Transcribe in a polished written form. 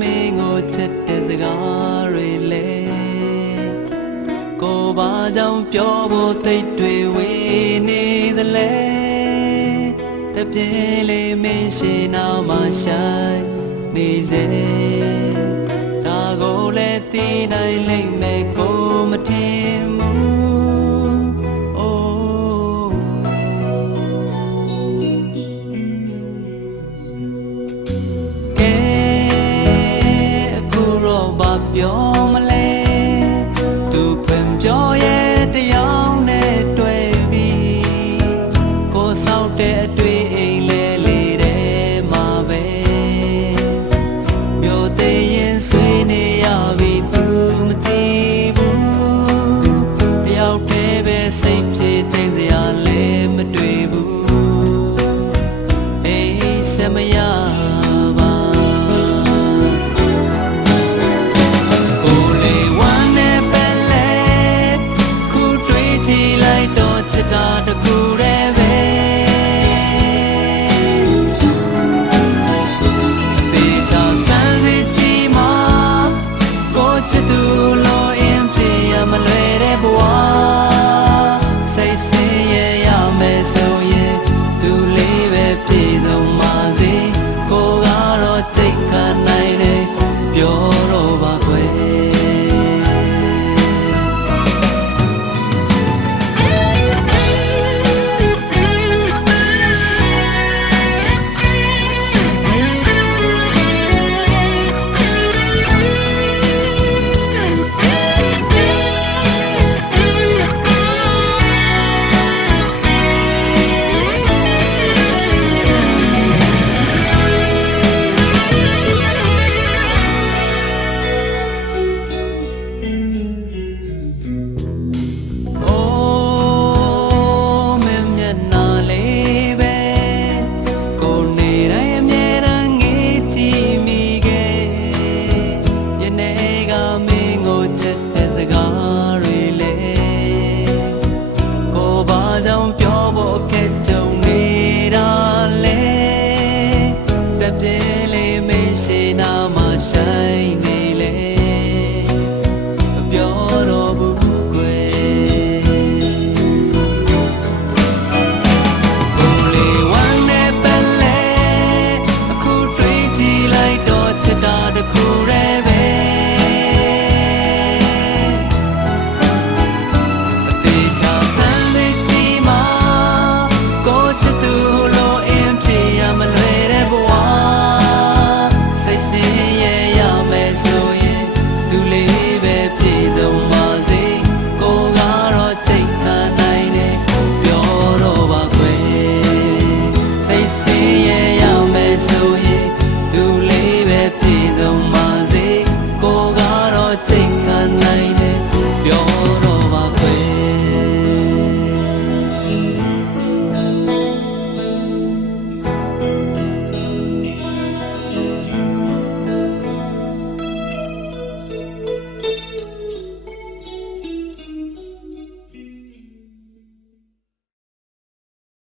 မင်းကိုချစ်တဲ့စကားတွေလေကိုဘာကြောင့်ပြောဖို့သိတွေဝေးနေသလဲတပြင်းလေးမင်းရှိနောက်မှဆိုင်နေစေဒါကိုလည်းသိနိုင်လိမ့်မယ်ကိုမထင်ဘူးအိုးကဲအခုတော့ဘာပြောမလဲသူဖွင့်ပြောရဲ့တရားနဲ့တွေ့ပြီကိုဆောက်တဲ့အတွေ့အိမ်လဲလေးတဲ့မှာပဲပြောသေးရင်ဆွေးနေရပြီသူမသိဘူးတယောက်တည်းပဲစိတ်ပြေသိစရာလည်းမတွေ့ဘူးအေးစမရပါကိုလေးဝမ်းနဲ့ပဲလဲခုတွေ့ကြည့်လိုက်တော့ချစ်တာတကူရဲ့ပဲမလွယ်တဲ့ဘဝစိတ်ဆင်းရဲရမယ်ဆိုရင်သူလေးပဲပြေဆုံးပါစေကိုကတော့စိတ်ခံနိုင်တယ်ပြောတော့ပါခွဲပြောဖို့ခက်ကြုံနေတာလေတပြင်း